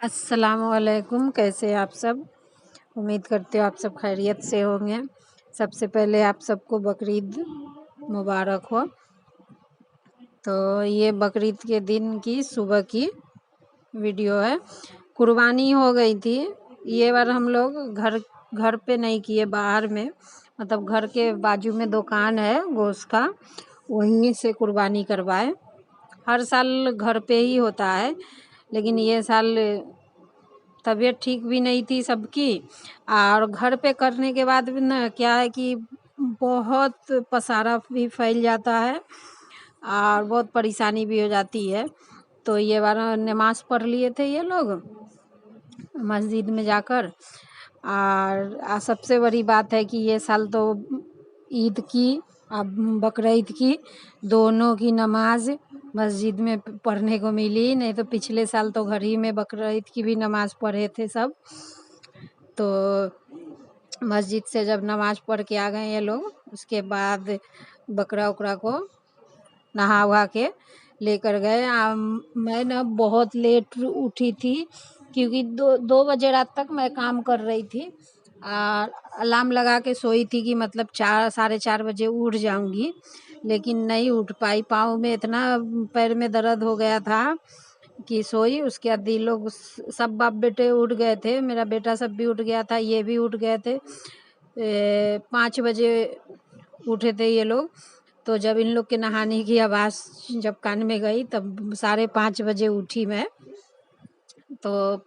अस्सलामुअलैकुम। कैसे आप सब? उम्मीद करते हो आप सब खैरियत से होंगे। सबसे पहले आप सबको बकरीद मुबारक हो। तो ये बकरीद के दिन की सुबह की वीडियो है। कुर्बानी हो गई थी। ये बार हम लोग घर घर पे नहीं किए, बाहर में, मतलब घर के बाजू में दुकान है गोश्त का, वहीं से कुर्बानी करवाए। हर साल घर पे ही होता है, लेकिन ये साल तबीयत ठीक भी नहीं थी सबकी, और घर पे करने के बाद भी ना क्या है कि बहुत पसारा भी फैल जाता है और बहुत परेशानी भी हो जाती है। तो ये बार नमाज पढ़ लिए थे ये लोग मस्जिद में जाकर। और सबसे बड़ी बात है कि ये साल तो ईद की अब बकरीद की दोनों की नमाज मस्जिद में पढ़ने को मिली। नहीं तो पिछले साल तो घर ही में बकरीद की भी नमाज पढ़े थे सब। तो मस्जिद से जब नमाज पढ़ के आ गए ये लोग, उसके बाद बकरा उकरा को नहा वहा के लेकर गए। मैं ना बहुत लेट उठी थी, क्योंकि दो बजे रात तक मैं काम कर रही थी और अलार्म लगा के सोई थी कि मतलब 4 साढ़े 4 बजे उठ जाऊंगी, लेकिन नहीं उठ पाई। पाँव में इतना पैर में दर्द हो गया था कि सोई। उसके बाद ये लोग सब बाप बेटे उठ गए थे, मेरा बेटा सब भी उठ गया था, ये भी उठ गए थे। 5 बजे उठे थे ये लोग। तो जब इन लोग के नहाने की आवाज़ जब कान में गई तब 5:30 बजे उठी मैं। तो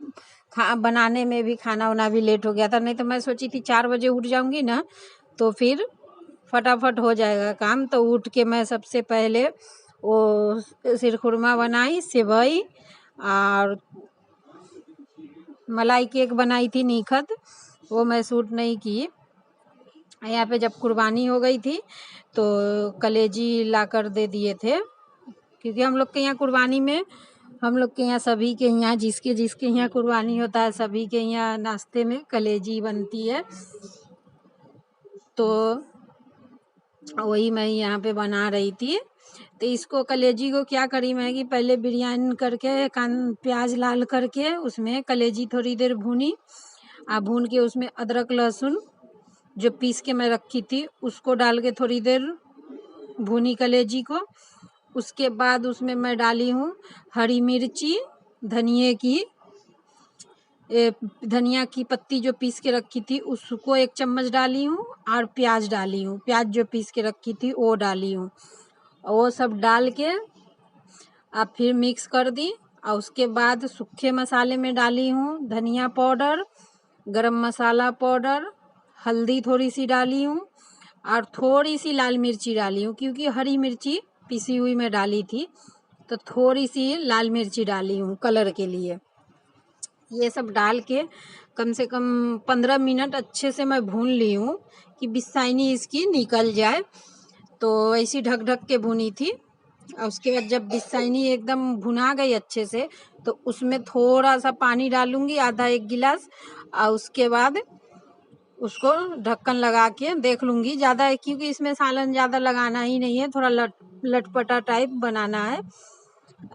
बनाने में भी खाना वाना भी लेट हो गया था। नहीं तो मैं सोची थी 4 बजे उठ जाऊंगी ना तो फिर फटाफट हो जाएगा काम। तो उठ के मैं सबसे पहले वो सिरखुरमा बनाई, सेवई और मलाई केक बनाई थी निखत, वो मैं शूट नहीं की। यहाँ पे जब कुर्बानी हो गई थी तो कलेजी ला कर दे दिए थे, क्योंकि हम लोग के यहाँ कुर्बानी में, हम लोग के यहाँ सभी के यहाँ जिसके जिसके यहाँ कुर्बानी होता है सभी के यहाँ नाश्ते में कलेजी बनती है। तो वही मैं यहाँ पे बना रही थी। तो इसको कलेजी को क्या करी मैं कि पहले बिरयानी करके प्याज लाल करके उसमें कलेजी थोड़ी देर भूनी, भून के उसमें अदरक लहसुन जो पीस के मैं रखी थी उसको डाल के थोड़ी देर भूनी कलेजी को। उसके बाद उसमें मैं डाली हूँ हरी मिर्ची, धनिया की पत्ती जो पीस के रखी थी उसको 1 चम्मच डाली हूँ, और प्याज डाली हूँ, प्याज जो पीस के रखी थी वो डाली हूँ। वो सब डाल के अब फिर मिक्स कर दी। और उसके बाद सूखे मसाले में डाली हूँ धनिया पाउडर, गरम मसाला पाउडर, हल्दी थोड़ी सी डाली हूँ, और थोड़ी सी लाल मिर्ची डाली हूँ, क्योंकि हरी मिर्ची पिसी हुई मैं डाली थी तो थोड़ी सी लाल मिर्ची डाली हूँ कलर के लिए। ये सब डाल के कम से कम 15 मिनट अच्छे से मैं भून ली हूँ कि बिसाइनी इसकी निकल जाए। तो ऐसी ढक ढक के भुनी थी। और उसके बाद जब बिसाइनी एकदम भुना गई अच्छे से तो उसमें थोड़ा सा पानी डालूंगी, आधा 1 गिलास, और उसके बाद उसको ढक्कन लगा के देख लूंगी ज़्यादा है, क्योंकि इसमें सालन ज़्यादा लगाना ही नहीं है, थोड़ा लटपटा टाइप बनाना है।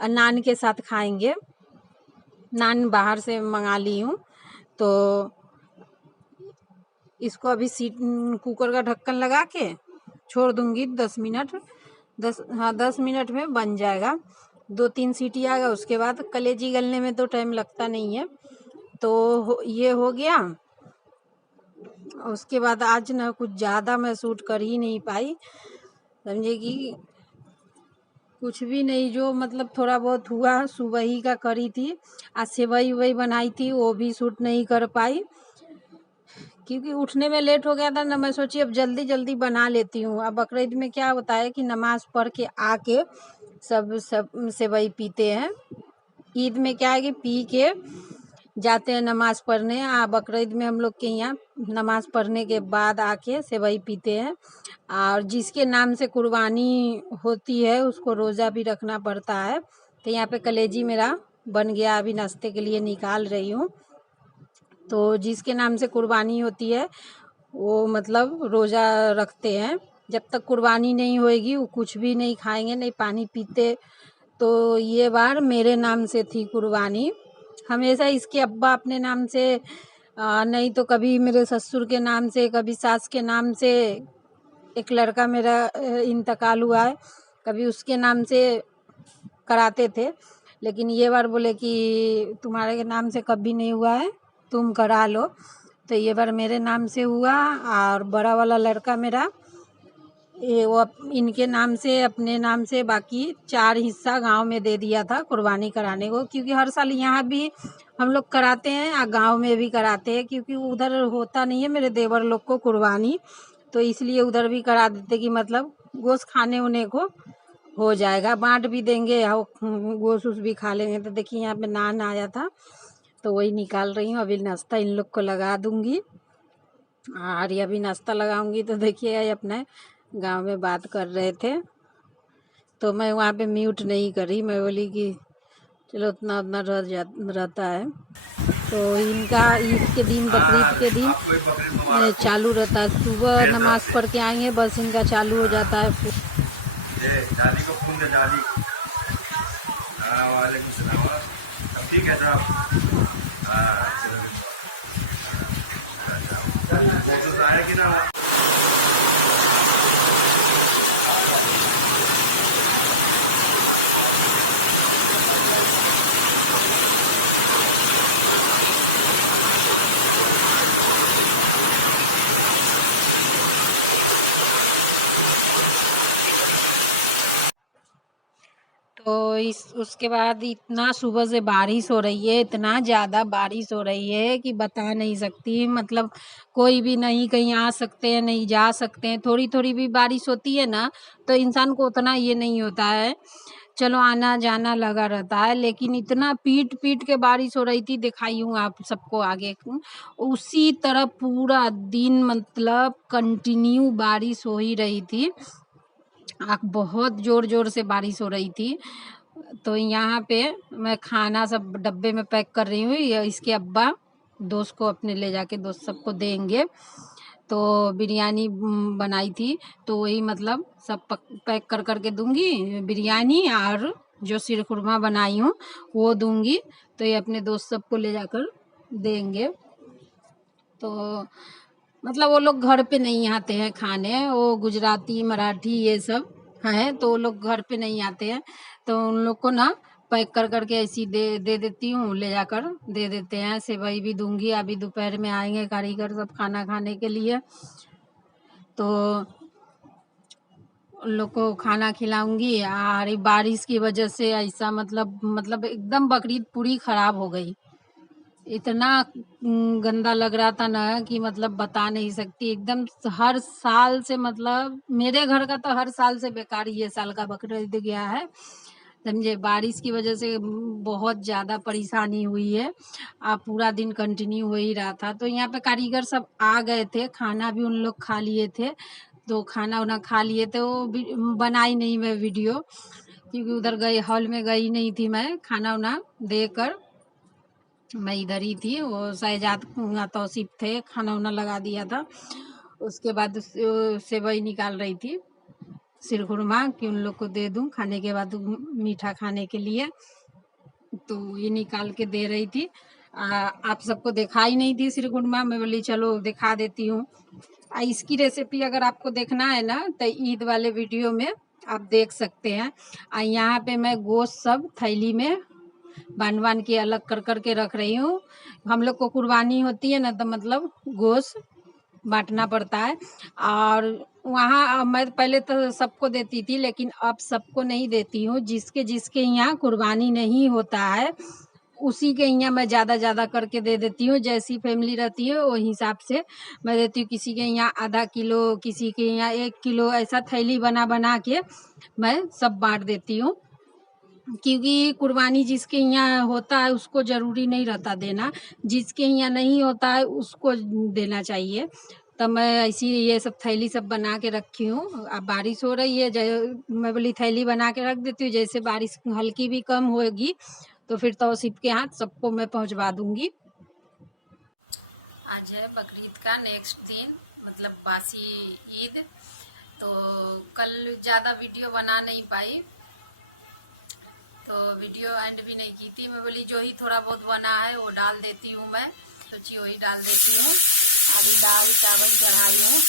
नान के साथ खाएंगे, नान बाहर से मंगा ली हूँ। तो इसको अभी कुकर का ढक्कन लगा के छोड़ दूंगी 10 मिनट। 10 मिनट में बन जाएगा। 2-3 सीटी आएगा, उसके बाद कलेजी गलने में तो टाइम लगता नहीं है। तो ये हो गया। उसके बाद आज ना कुछ ज़्यादा मैं शूट कर ही नहीं पाई, समझे कि कुछ भी नहीं, जो मतलब थोड़ा बहुत हुआ सुबह ही का करी थी। आज सेवई वही बनाई थी, वो भी शूट नहीं कर पाई क्योंकि उठने में लेट हो गया था ना। मैं सोची अब जल्दी जल्दी बना लेती हूँ। अब बकरीद में क्या होता है कि नमाज पढ़ के आके सब सेवई पीते हैं। ईद में क्या है कि पी के जाते हैं नमाज पढ़ने। बकरीद में हम लोग के यहाँ नमाज पढ़ने के बाद आके सेवई पीते हैं। और जिसके नाम से कुर्बानी होती है उसको रोज़ा भी रखना पड़ता है। तो यहाँ पे कलेजी मेरा बन गया, अभी नाश्ते के लिए निकाल रही हूँ। तो जिसके नाम से कुर्बानी होती है वो मतलब रोज़ा रखते हैं। जब तक कुर्बानी नहीं होएगी वो कुछ भी नहीं खाएंगे, नहीं पानी पीते। तो ये बार मेरे नाम से थी कुर्बानी, हमेशा इसके अब्बा अपने नाम से, नहीं तो कभी मेरे ससुर के नाम से, कभी सास के नाम से। एक लड़का मेरा इंतकाल हुआ है, कभी उसके नाम से कराते थे, लेकिन ये बार बोले कि तुम्हारे नाम से कभी नहीं हुआ है, तुम करा लो। तो ये बार मेरे नाम से हुआ। और बड़ा वाला लड़का मेरा, ये वो इनके नाम से, अपने नाम से, बाकी 4 हिस्सा गांव में दे दिया था कुर्बानी कराने को, क्योंकि हर साल यहाँ भी हम लोग कराते हैं और गांव में भी कराते हैं, क्योंकि उधर होता नहीं है मेरे देवर लोग को कुर्बानी, तो इसलिए उधर भी करा देते कि मतलब गोश्त खाने उने को हो जाएगा, बांट भी देंगे और गोश्त उस भी खा लेंगे। तो देखिए यहाँ पे नान आया था, तो वही निकाल रही हूँ। अभी नाश्ता इन लोग को लगा दूंगी, और ये अभी नाश्ता लगाऊंगी। तो देखिए अपने गांव में बात कर रहे थे, तो मैं वहाँ पे म्यूट नहीं करी, मैं बोली कि चलो उतना उतना रहता है। तो इनका ईद के दिन, बकरीद के दिन चालू रहता है, सुबह नमाज पढ़ के आएंगे बस इनका चालू हो जाता है। जाली को फोन दे, जाली। वालेकुम सलाम। अब ठीक है साहब। चलो आया कि ना। तो उसके बाद इतना सुबह से बारिश हो रही है, इतना ज़्यादा बारिश हो रही है कि बता नहीं सकती। मतलब कोई भी नहीं कहीं आ सकते हैं, नहीं जा सकते हैं। थोड़ी थोड़ी भी बारिश होती है ना, तो इंसान को उतना ये नहीं होता है, चलो आना जाना लगा रहता है। लेकिन इतना पीट पीट के बारिश हो रही थी, दिखाई हूँ आप सबको आगे। उसी तरह पूरा दिन मतलब कंटिन्यू बारिश हो ही रही थी, बहुत ज़ोर ज़ोर से बारिश हो रही थी। तो यहाँ पे मैं खाना सब डब्बे में पैक कर रही हूँ, इसके अब्बा दोस्त को अपने ले जाके दोस्त सबको देंगे। तो बिरयानी बनाई थी, तो वही मतलब सब पैक कर करके दूंगी, बिरयानी और जो शीरखुरमा बनाई हूँ वो दूंगी। तो ये अपने दोस्त सबको ले जाकर देंगे। तो मतलब वो लोग घर पे नहीं आते हैं खाने, वो गुजराती मराठी ये सब हैं, तो वो लोग घर पे नहीं आते हैं। तो उन लोग को ना पैक कर करके ऐसी दे देती हूँ, ले जाकर दे देते हैं। सेवई भी दूंगी, अभी दोपहर में आएंगे कारीगर सब खाना खाने के लिए, तो उन लोग को खाना खिलाऊंगी। और बारिश की वजह से ऐसा मतलब एकदम बकरीद पूरी खराब हो गई। इतना गंदा लग रहा था ना कि मतलब बता नहीं सकती एकदम। हर साल से मतलब मेरे घर का तो हर साल से बेकार ये साल का बकरीद गया है, समझे। बारिश की वजह से बहुत ज़्यादा परेशानी हुई है, पूरा दिन कंटिन्यू हो ही रहा था। तो यहाँ पे कारीगर सब आ गए थे, खाना भी उन लोग खा लिए थे। तो खाना उना खा लिए थे, वो बनाई नहीं मैं वीडियो, क्योंकि उधर गई हॉल में गई नहीं थी मैं। खाना उना देकर मैं इधर ही थी, वो शहजाद तौसीफ थे, खाना उना लगा दिया था। उसके बाद सेवई निकाल रही थी, शीरखुरमा कि उन लोग को दे दूं खाने के बाद, मीठा खाने के लिए। तो ये निकाल के दे रही थी। आप सबको दिखाई नहीं थी शीरखुरमा, मैं बोली चलो दिखा देती हूँ। इसकी रेसिपी अगर आपको देखना है ना, तो ईद वाले वीडियो में आप देख सकते हैं। यहाँ पे मैं गोश्त सब थैली में बान के अलग कर करके रख रही हूँ। हम लोग को कुर्बानी होती है ना, तो मतलब गोश्त बांटना पड़ता है। और वहाँ मैं पहले तो सबको देती थी, लेकिन अब सबको नहीं देती हूँ। जिसके जिसके यहाँ कुर्बानी नहीं होता है उसी के यहाँ मैं ज़्यादा करके दे देती हूँ। जैसी फैमिली रहती है वो हिसाब से मैं देती हूँ। किसी के यहाँ आधा किलो, किसी के यहाँ 1 किलो, ऐसा थैली बना के मैं सब बांट देती हूँ। क्योंकि कुर्बानी जिसके यहाँ होता है उसको ज़रूरी नहीं रहता देना, जिसके यहाँ नहीं होता है उसको देना चाहिए। तब मैं ऐसी ये सब थैली सब बना के रखी हूँ। अब बारिश हो रही है, मैं बोली थैली बना के रख देती हूँ, जैसे बारिश हल्की भी कम होगी तो फिर तौसीफ के हाथ सबको मैं पहुँचवा दूँगी। आज है बकरीद का नेक्स्ट दिन, मतलब बासी ईद। तो कल ज़्यादा वीडियो बना नहीं पाई, तो वीडियो एंड भी नहीं की थी। मैं बोली जो ही थोड़ा बहुत बना है वो डाल देती हूँ, मैं सोची वही डाल देती हूँ। अभी दाल चावल चढ़ाई हूँ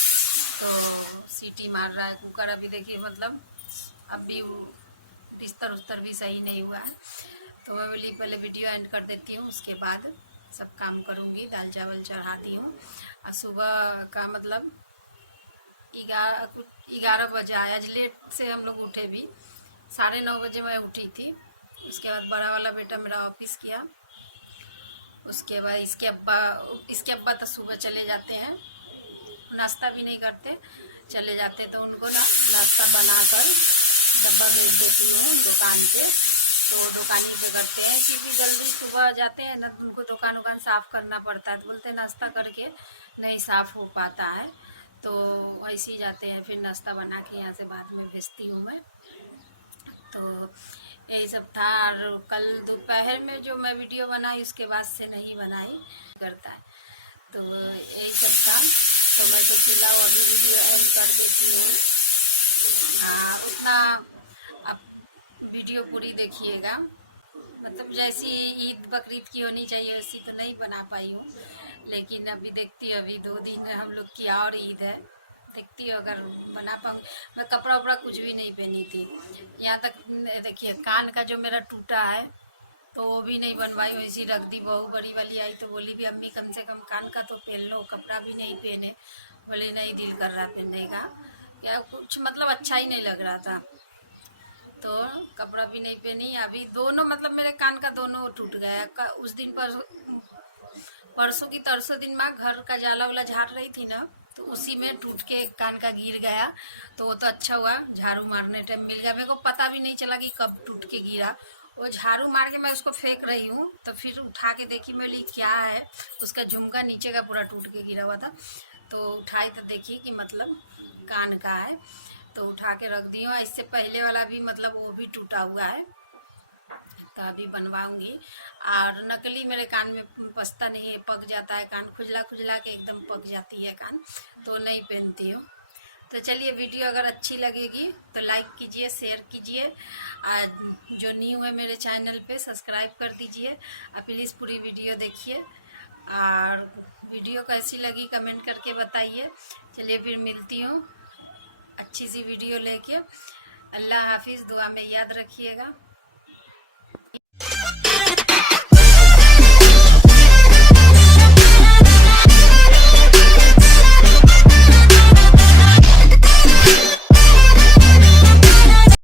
तो सीटी मार रहा है कुकर। अभी देखिए मतलब अभी बिस्तर उस्तर भी सही नहीं हुआ है, तो मैं बोली पहले वीडियो एंड कर देती हूँ, उसके बाद सब काम करूँगी। दाल चावल चढ़ाती हूँ। और सुबह का मतलब 11 बजे आया। आज लेट से हम लोग उठे भी, 9:30 बजे मैं उठी थी। उसके बाद बड़ा वाला बेटा मेरा ऑफिस किया। उसके बाद इसके अब्बा तो सुबह चले जाते हैं, नाश्ता भी नहीं करते, चले जाते। तो उनको ना नाश्ता बनाकर डब्बा भेज देती हूँ दुकान पे, तो दुकानी पे करते हैं। क्योंकि जल्दी सुबह जाते हैं ना तो उनको दुकान साफ़ करना पड़ता है, तो बोलते हैं नाश्ता करके नहीं साफ़ हो पाता है, तो ऐसे ही जाते हैं। फिर नाश्ता बना के यहाँ से बाद में भेजती हूँ मैं। तो यही सब था। और कल दोपहर में जो मैं वीडियो बनाई उसके बाद से नहीं बनाई करता है, तो यही सब था। तो मैं तो चिल्लाओ अभी वीडियो एंड कर देती हूँ। हाँ, उतना आप वीडियो पूरी देखिएगा, मतलब जैसी ईद बकरीद की होनी चाहिए वैसी तो नहीं बना पाई हूँ, लेकिन अभी देखती हूँ। अभी 2 दिन हम लोग की और ईद है, देखती हूँ अगर बना पाऊँ। मैं कपड़ा उपड़ा कुछ भी नहीं पहनी थी, यहाँ तक देखिए कान का जो मेरा टूटा है तो वो भी नहीं बनवाई, वैसी रख दी। बहू बड़ी वाली आई तो बोली भी अम्मी कम से कम कान का तो पहन लो, कपड़ा भी नहीं पहने। बोले नहीं दिल कर रहा पहनने का, क्या कुछ मतलब अच्छा ही नहीं लग रहा था, तो कपड़ा भी नहीं पहनी। अभी दोनों मतलब मेरे कान का दोनों टूट गया। उस दिन परसों की तरसों दिन में घर का जाला वाला झाड़ रही थी ना, तो उसी में टूट के कान का गिर गया। तो वो तो अच्छा हुआ झाड़ू मारने टाइम मिल गया, मेरे को पता भी नहीं चला कि कब टूट के गिरा। वो झाड़ू मार के मैं उसको फेंक रही हूँ तो फिर उठा के देखी, मैं बोली क्या है, उसका झुमका नीचे का पूरा टूट के गिरा हुआ था। तो उठाई तो देखी कि मतलब कान का है, तो उठा के रख दी हूँ। इससे पहले वाला भी मतलब वो भी टूटा हुआ है, तो अभी बनवाऊंगी। और नकली मेरे कान में बसता नहीं है, पक जाता है कान, खुजला खुजला के एकदम पक जाती है कान, तो नहीं पहनती हूँ। तो चलिए वीडियो अगर अच्छी लगेगी तो लाइक कीजिए, शेयर कीजिए, और जो न्यू है मेरे चैनल पे सब्सक्राइब कर दीजिए। और प्लीज़ पूरी वीडियो देखिए, और वीडियो कैसी लगी कमेंट करके बताइए। चलिए फिर मिलती हूँ अच्छी सी वीडियो लेके। अल्लाह हाफिज़, दुआ में याद रखिएगा।